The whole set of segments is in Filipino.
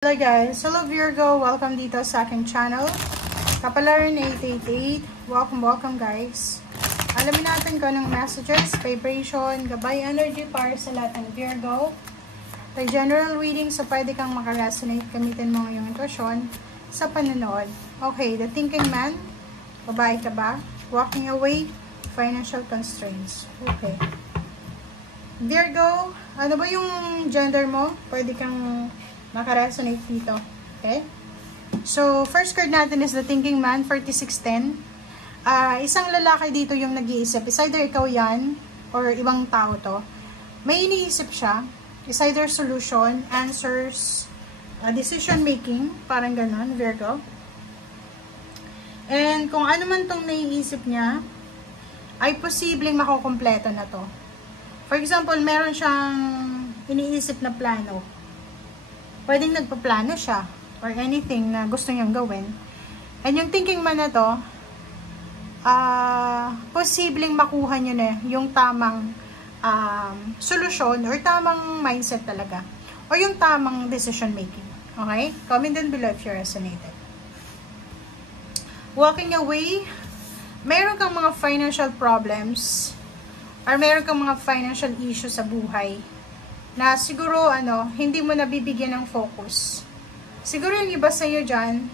Hello guys! Hello Virgo! Welcome dito sa aking channel. Kapalaran 888. Welcome guys. Alamin natin kung anong messages, vibration, gabay, energy para sa lahat ng Virgo. The general reading, so pwede kang makaresonate. Gamitin mo yung intuition sa panonood. Okay, the thinking man. Babae ka ba? Walking away. Financial constraints. Okay. Virgo, ano ba yung gender mo? Pwede kang makaresonate dito. Okay? So, first card natin is the thinking man, 4610. Isang lalaki dito yung nag-iisip. Is either ikaw yan, or ibang tao to. May iniisip siya. Is either solution, answers, decision making, parang ganon, Virgo. And kung ano man tong naiisip niya, ay posibleng makukumpleto na to. For example, meron siyang iniisip na plano. Pwedeng nagpaplano siya or anything na gusto niyang gawin. And yung thinking man na to, posibleng makuha niyo na yung tamang solusyon or tamang mindset talaga. Or yung tamang decision making. Okay? Comment down below if you resonated. Walking away, meron kang mga financial problems or meron kang mga financial issues sa buhay na siguro hindi mo nabibigyan ng focus. Siguro yung iba sa iyo dyan,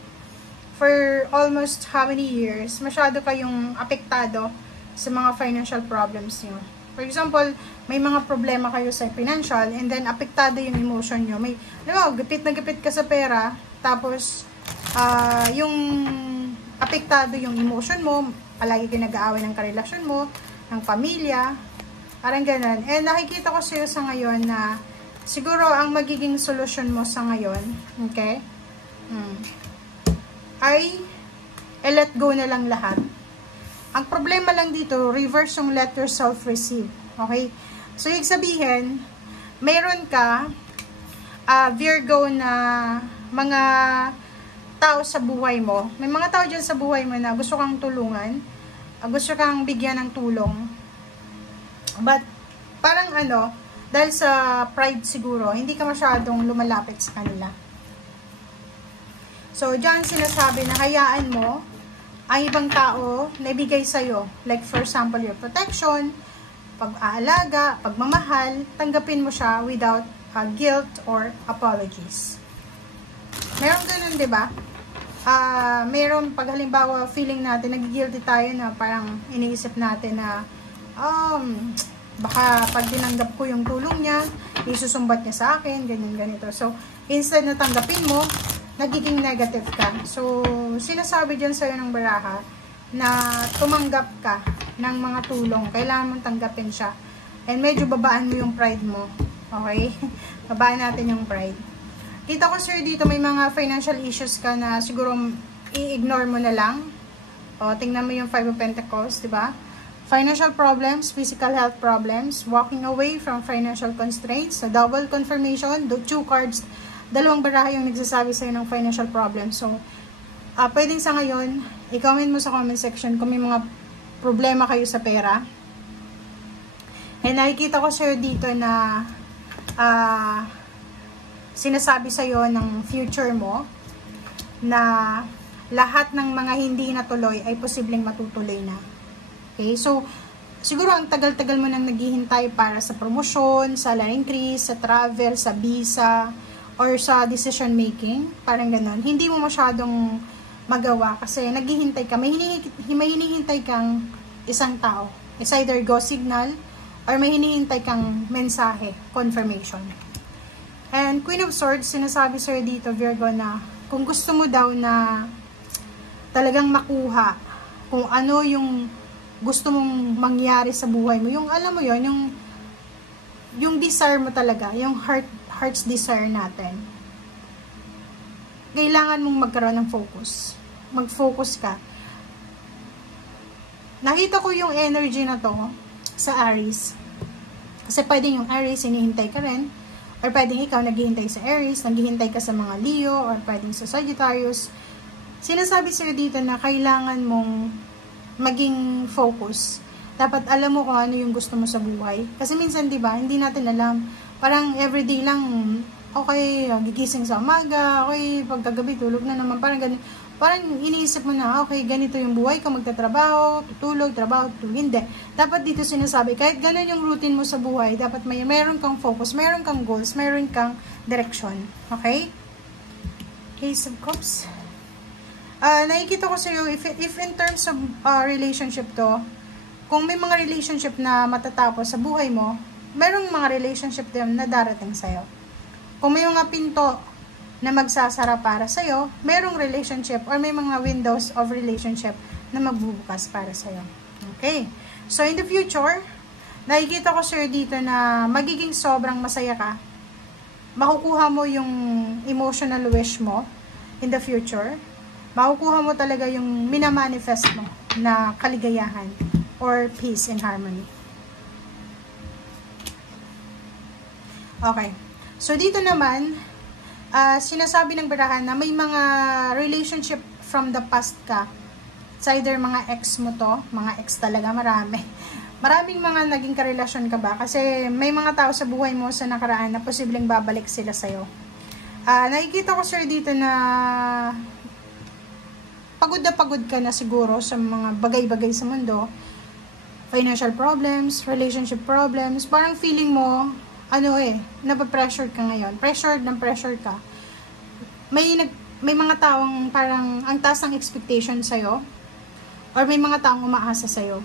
for almost how many years, masyado kayong apektado sa mga financial problems niyo. For example, may mga problema kayo sa financial and then apektado yung emotion niyo. May, gipit na gipit ka sa pera, tapos yung apektado yung emotion mo, palagi ka nag-aaway ng karelasyon mo, ng pamilya, parang ganun. And nakikita ko sa'yo sa ngayon na siguro ang magiging solusyon mo sa ngayon, okay, ay let go na lang lahat. Ang problema lang dito, reverse yung let yourself receive. Okay? So, ibig sabihin, meron ka, Virgo, na mga tao sa buhay mo. May mga tao dyan sa buhay mo na gusto kang tulungan, gusto kang bigyan ng tulong. But, parang dahil sa pride siguro, hindi ka masyadong lumalapit sa kanila. So, dyan sinasabi na hayaan mo ang ibang tao na ibigay sa'yo. Like, for example, your protection, pag-aalaga, pagmamahal, tanggapin mo siya without guilt or apologies. Meron ganun, diba? Meron, pag halimbawa, feeling natin, nagigilty tayo na parang iniisip natin na baka pag tinanggap ko yung tulong niya, isusumbat niya sa akin, ganyan, ganito. So, instead na tanggapin mo, nagiging negative ka. So, sinasabi dyan sa'yo ng baraha na tumanggap ka ng mga tulong. Kailangan mong tanggapin siya. And medyo babaan mo yung pride mo. Okay? Babaan natin yung pride. Kita ko, sir, dito may mga financial issues ka na siguro i-ignore mo na lang. O, tingnan mo yung 5 of Pentacles, diba? Financial problems, physical health problems, walking away from financial constraints, a double confirmation, 2 cards, dalawang baraha yung nagsasabi sa'yo ng financial problems. So, pwedeng sa ngayon, i-comment mo sa comment section kung may mga problema kayo sa pera. And nakikita ko sa'yo dito na sinasabi sa'yo ng future mo na lahat ng mga hindi natuloy ay posibleng matutuloy na. Okay, so, siguro ang tagal-tagal mo nang naghihintay para sa promotion, salary increase, sa travel, sa visa, or sa decision making, parang ganon. Hindi mo masyadong magawa kasi naghihintay ka. May hinihintay kang isang tao. It's either go signal or may hinihintay kang mensahe, confirmation. And Queen of Swords, sinasabi sa'yo dito, Virgo, na kung gusto mo daw na talagang makuha kung ano yung gusto mong mangyari sa buhay mo, yung alam mo yon, yung desire mo talaga, yung heart's desire natin, kailangan mong magkaroon ng focus. Mag-focus ka. Nakita ko yung energy na to sa Aries. Kasi pwedeng yung Aries, hinihintay ka rin. Or pwedeng ikaw naghihintay sa Aries, naghihintay ka sa mga Leo, or pwedeng sa Sagittarius. Sinasabi sa'yo dito na kailangan mong maging focus. Dapat alam mo kung ano yung gusto mo sa buhay. Kasi minsan, di ba, hindi natin alam. Parang everyday lang okay, gigising sa umaga, okay, pagkagabi tulog na naman, parang ganun. Parang iniisip mo na, okay, ganito yung buhay ko, magtatrabaho, tutulog, trabaho, tutulog. Hindi. Dapat dito sinasabi, kahit ganun yung routine mo sa buhay, dapat meron kang focus, meron kang goals, meron kang direction. Okay? Ace of Cups. Nakikita ko sa'yo, if in terms of relationship to, kung may mga relationship na matatapos sa buhay mo, merong mga relationship din na darating sa'yo. Kung may mga pinto na magsasara para sa'yo, merong relationship or may mga windows of relationship na magbubukas para sa'yo. Okay. So, in the future, nakikita ko sir dito na magiging sobrang masaya ka. Makukuha mo yung emotional wish mo in the future. Makukuha mo talaga yung minamanifest mo na kaligayahan or peace and harmony. Okay. So, dito naman, sinasabi ng barahan na may mga relationship from the past ka. It's either mga ex mo to, mga ex talaga, marami. Maraming mga naging karelasyon ka ba? Kasi may mga tao sa buhay mo sa nakaraan na posibleng babalik sila sa'yo. Nakikita ko sir dito na pagod ka na siguro sa mga bagay-bagay sa mundo. Financial problems, relationship problems, parang feeling mo, napapressure ka ngayon. Pressure ka. May mga taong parang ang taas ng expectation sa'yo or may mga taong umaasa sa'yo.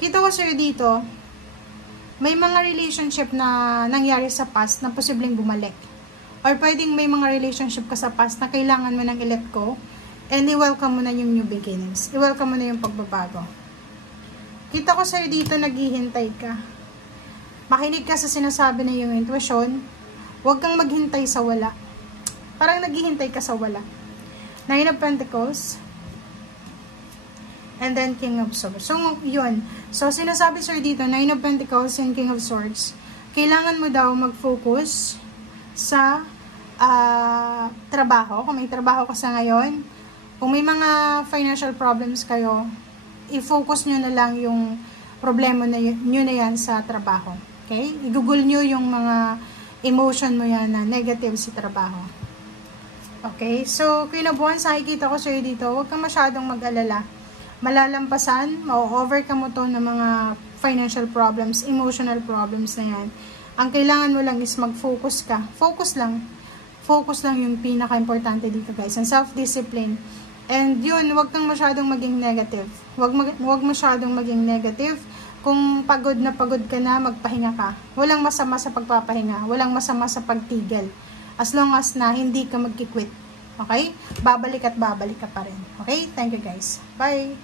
Kita ko sa'yo dito, may mga relationship na nangyari sa past na posibleng bumalik. Or pwedeng may mga relationship ka sa past na kailangan mo nang i-let go and i-welcome mo na yung new beginnings. I-welcome mo na yung pagbabago. Kita ko sa'yo dito, naghihintay ka. Makinig ka sa sinasabi na yung intuition. Huwag kang maghintay sa wala. Parang naghihintay ka sa wala. Nine of Pentacles. And then King of Swords. So, yun. So, sinasabi sir dito, Nine of Pentacles and King of Swords. Kailangan mo daw mag-focus sa trabaho. Kung may trabaho ka sa ngayon. Kung may mga financial problems kayo, i-focus nyo na lang yung problema nyo na yan sa trabaho. Okay? I-google nyo yung mga emotion mo yan na negative sa trabaho. Okay? So, Queen of Wands, nakikita ko sa'yo dito, huwag kang masyadong mag-alala. Malalampasan, ma-overcome mo to ng mga financial problems, emotional problems na yan. Ang kailangan mo lang is mag-focus ka. Focus lang. Focus lang yung pinaka-importante dito guys. Ang self-discipline. And yun, huwag kang masyadong maging negative. Huwag masyadong maging negative. Kung pagod ka na, magpahinga ka. Walang masama sa pagpapahinga. Walang masama sa pagtigil. As long as na hindi ka magki-quit. Okay? Babalik at babalik ka pa rin. Okay? Thank you guys. Bye!